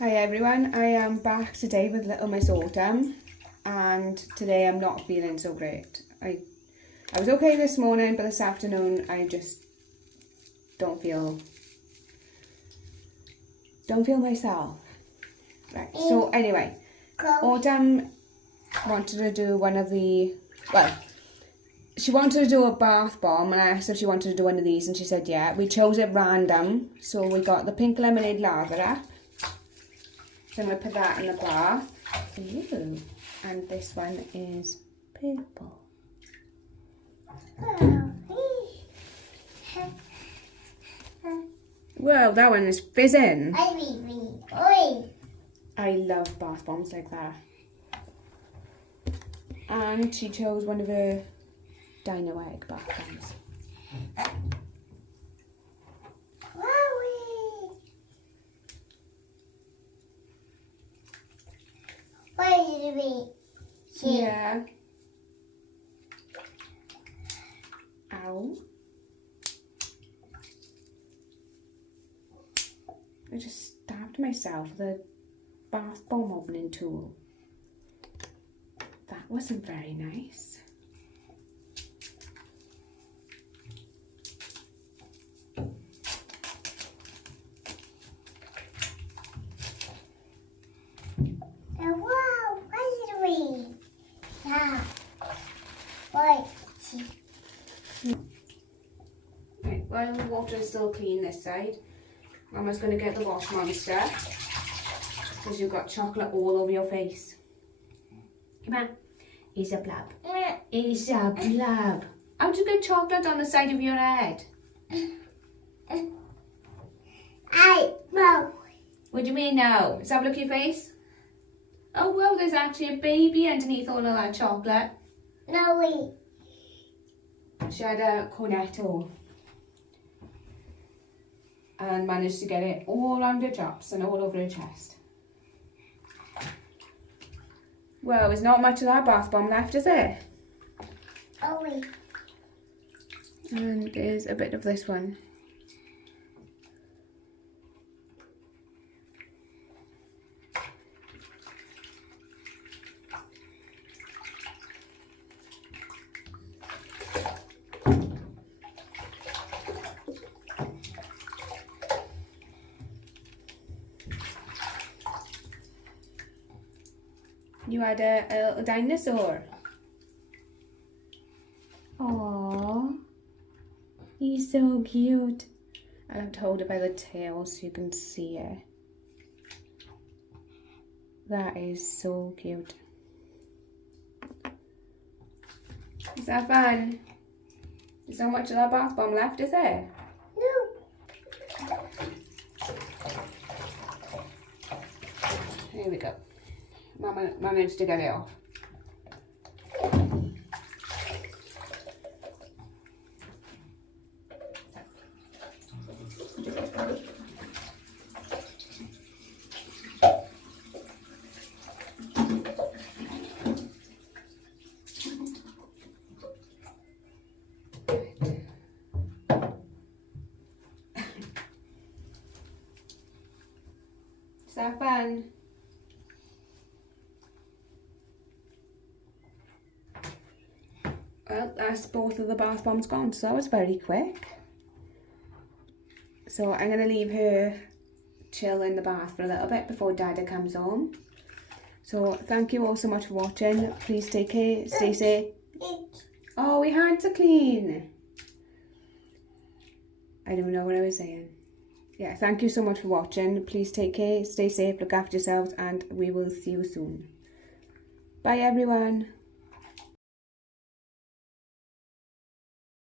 Hi everyone, I am back today with little Miss Autumn, and today I'm not feeling so great. I was okay this morning, but this afternoon I just don't feel myself. Right, so anyway, Autumn wanted to do she wanted to do a bath bomb, and I asked if she wanted to do one of these and she said yeah. We chose it random, so we got the pink lemonade lather up. So I'm going to put that in the bath. Ooh. And this one is purple. Whoa, that one is fizzing. I love bath bombs like that. And she chose one of her dino egg bath bombs. Yeah. Ow. I just stabbed myself with a bath bomb opening tool. That wasn't very nice. Right, while the water is still clean this side, Mama's going to get the wash monster because you've got chocolate all over your face. Come on. It's a blab. It's a blab. How'd you get chocolate on the side of your head? No. What do you mean no? Let's have a look at your face. Oh well, there's actually a baby underneath all of that chocolate. No way. She had a cornetto and managed to get it all on her chops and all over her chest. Well, there's not much of that bath bomb left, is there? Oh wait. And there's a bit of this one. You had a little dinosaur. Aww, he's so cute. I have to hold it by the tail so you can see it. That is so cute. Is that fun? There's not much of that bath bomb left, is there? No. Here we go. Mama managed to get it off. Is that fun? Well, that's both of the bath bombs gone, so that was very quick. So I'm going to leave her chill in the bath for a little bit before Dada comes home. So thank you all so much for watching. Please take care, stay safe. Oh, we had to clean. I don't know what I was saying. Yeah, thank you so much for watching. Please take care, stay safe, look after yourselves, and we will see you soon. Bye everyone.